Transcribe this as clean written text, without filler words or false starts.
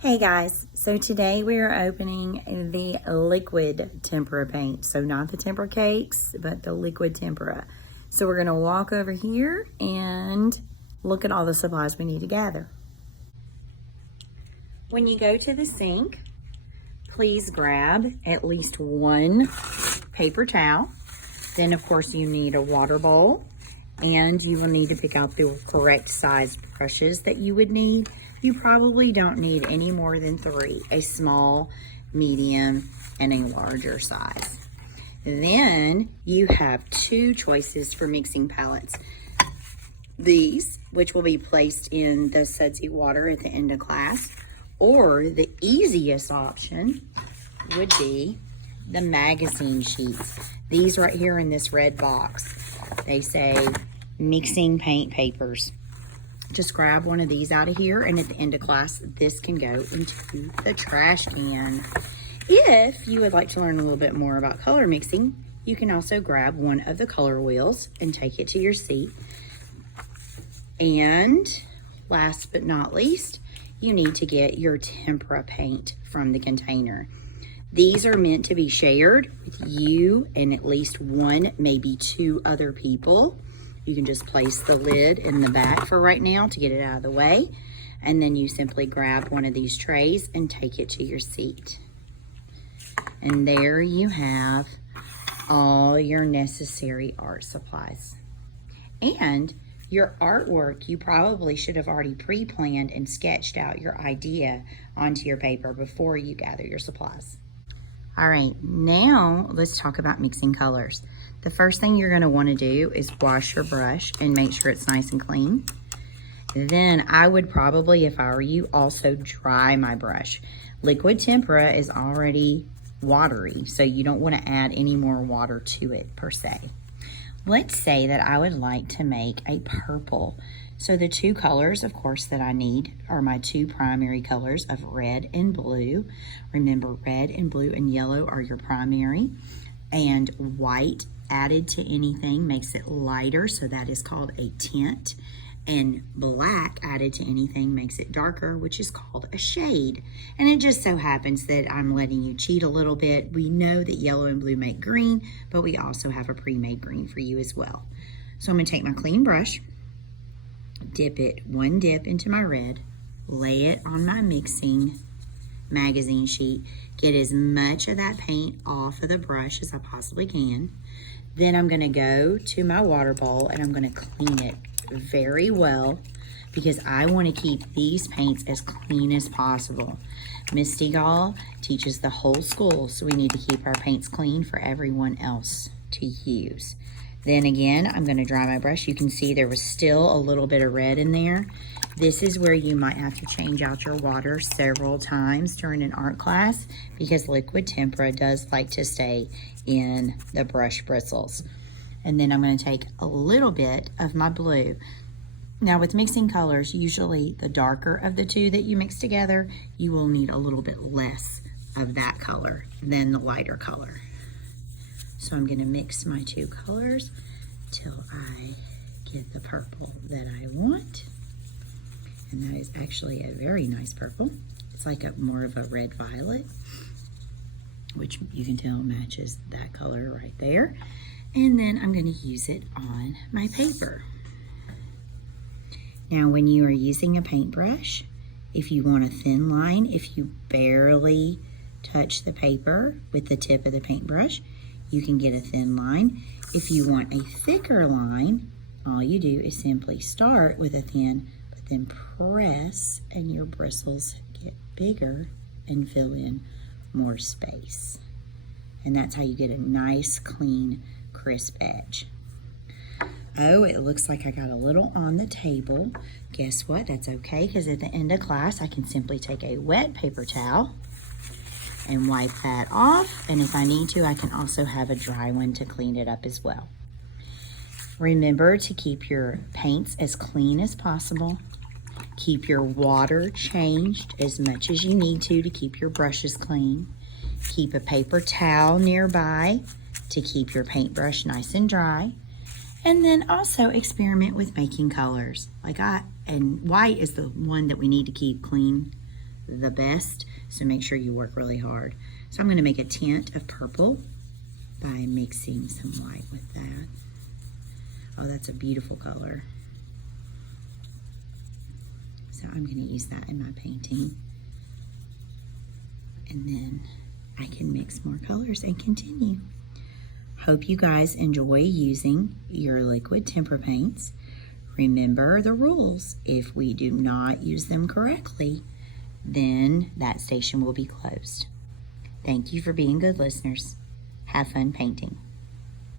Hey guys, so today we are opening the liquid tempera paint. So not the tempera cakes, but the liquid tempera. So we're gonna walk over here and look at all the supplies we need to gather. When you go to the sink, please grab at least one paper towel. Then of course you need a water bowl, and you will need to pick out the correct size brushes that you would need. You probably don't need any more than 3, a small, medium, and a larger size. Then you have 2 choices for mixing palettes. These, which will be placed in the sudsy water at the end of class, or the easiest option would be the magazine sheets. These right here in this red box, they say mixing paint papers. Just grab one of these out of here, and at the end of class, this can go into the trash can. If you would like to learn a little bit more about color mixing, you can also grab one of the color wheels and take it to your seat. And last but not least, you need to get your tempera paint from the container. These are meant to be shared with you and at least 1, maybe 2 other people. You can just place the lid in the back for right now to get it out of the way. And then you simply grab one of these trays and take it to your seat. And there you have all your necessary art supplies. And your artwork, you probably should have already pre-planned and sketched out your idea onto your paper before you gather your supplies. All right, now let's talk about mixing colors. The first thing you're gonna wanna do is wash your brush and make sure it's nice and clean. Then I would probably, if I were you, also dry my brush. Liquid tempera is already watery, so you don't wanna add any more water to it per se. Let's say that I would like to make a purple. So the 2 colors, of course, that I need are my 2 primary colors of red and blue. Remember, red and blue and yellow are your primary, and white added to anything makes it lighter, so that is called a tint. And black added to anything makes it darker, which is called a shade. And it just so happens that I'm letting you cheat a little bit. We know that yellow and blue make green, but we also have a pre-made green for you as well. So I'm gonna take my clean brush, dip it 1 dip into my red, lay it on my mixing magazine sheet, get as much of that paint off of the brush as I possibly can. Then I'm gonna go to my water bowl and I'm gonna clean it very well because I wanna keep these paints as clean as possible. Miss Stegall teaches the whole school, so we need to keep our paints clean for everyone else to use. Then again, I'm gonna dry my brush. You can see there was still a little bit of red in there. This is where you might have to change out your water several times during an art class because liquid tempera does like to stay in the brush bristles. And then I'm gonna take a little bit of my blue. Now with mixing colors, usually the darker of the 2 that you mix together, you will need a little bit less of that color than the lighter color. So I'm gonna mix my 2 colors till I get the purple that I want. And that is actually a very nice purple. It's like more of a red violet, which you can tell matches that color right there. And then I'm gonna use it on my paper. Now when you are using a paintbrush, if you want a thin line, if you barely touch the paper with the tip of the paintbrush, you can get a thin line. If you want a thicker line, all you do is simply start with a thin, but then press and your bristles get bigger and fill in more space. And that's how you get a nice, clean, crisp edge. Oh, it looks like I got a little on the table. Guess what? That's okay, because at the end of class, I can simply take a wet paper towel and wipe that off. And if I need to, I can also have a dry one to clean it up as well. Remember to keep your paints as clean as possible. Keep your water changed as much as you need to keep your brushes clean. Keep a paper towel nearby to keep your paintbrush nice and dry. And then also experiment with making colors. And white is the one that we need to keep clean the best, so make sure you work really hard. So I'm going to make a tint of purple by mixing some white with that. Oh, that's a beautiful color. So I'm going to use that in my painting. And then I can mix more colors and continue. Hope you guys enjoy using your liquid tempera paints. Remember the rules. If we do not use them correctly, then that station will be closed. Thank you for being good listeners. Have fun painting.